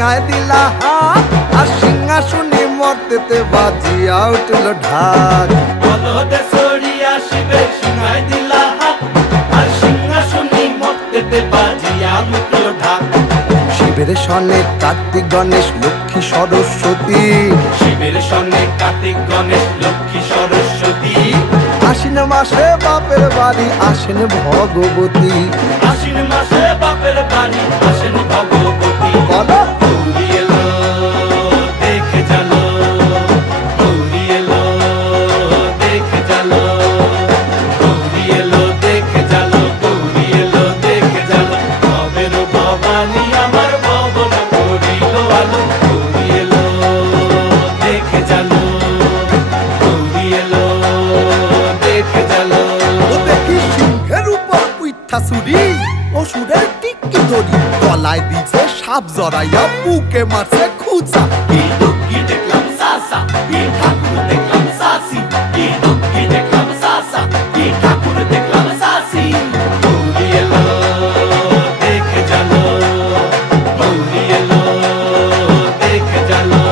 সিংহায় দিলা হাত আর সিংহাসনে মর্তেতে বাজিয়া উঠল ঢাক। বলদে সরিয়া শিবের সিংহায় দিলা হাত আর সিংহাসনে মর্তেতে বাজিয়া উঠল ঢাক। শিবের সনে কার্তিক গণেশ লক্ষ্মী সরস্বতী, শিবের সনে কার্তিক গণেশ লক্ষ্মী সরস্বতী। আশ্বিন মাসে বাপের বাড়ি আসেন ভগবতী। আশ্বিন মাসে বাপের বাড়ি আসেন ভগবতী। বলো গৌরী এলো দেখে চলো, গৌরী এলো দেখে চলো, গৌরী এলো দেখে চলো, গৌরী এলো দেখে চলো। ভবের ভবানী আমার ভবন করিল আলো। গৌরী এলো দেখে চলো, গৌরী এলো দেখে চলো। ও দেখি সিংহের উপর উইঠা চুরি, অসুরের টিকি ধরি গলায় দিছে সাপ জড়াইয়া বুকে মারছে খুঁচা। কি দুঃখী দেখলাম সাসা, কি ঠাকুর দেখলাম সাসি, কি দুঃখী দেখলাম সাসা, কি ঠাকুর দেখলাম সাসি। গৌরী এলো দেখে চলো, গৌরী এলো দেখে চলো,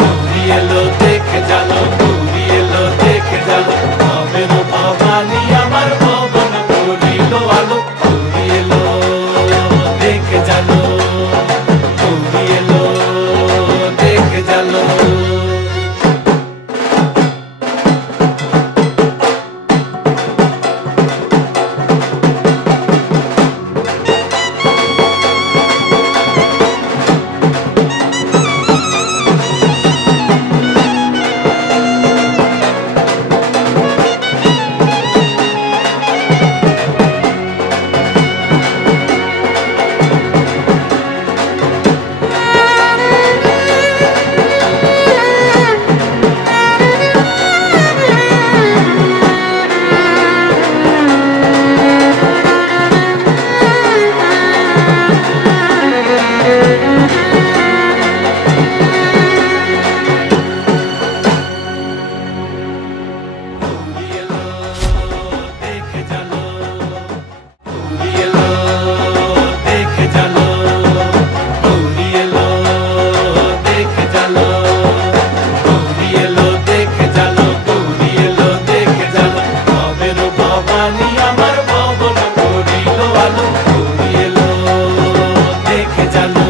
গৌরী এলো দেখে চলো, গৌরী এলো দেখে চলো। ভবের ভবানী আমার ভবন করিল আলো। গৌরী এলো দেখে চলো, গৌরী এলো দেখে চলো। গৌরী এলো দেখে চলো, গৌরী এলো দেখে চলো, গৌরী এলো দেখে চলো, গৌরী এলো দেখে চলো, গৌরী এলো দেখে চলো। ভবের ভবানী আমার ভবন করিল আলো। গৌরী এলো দেখে চলো।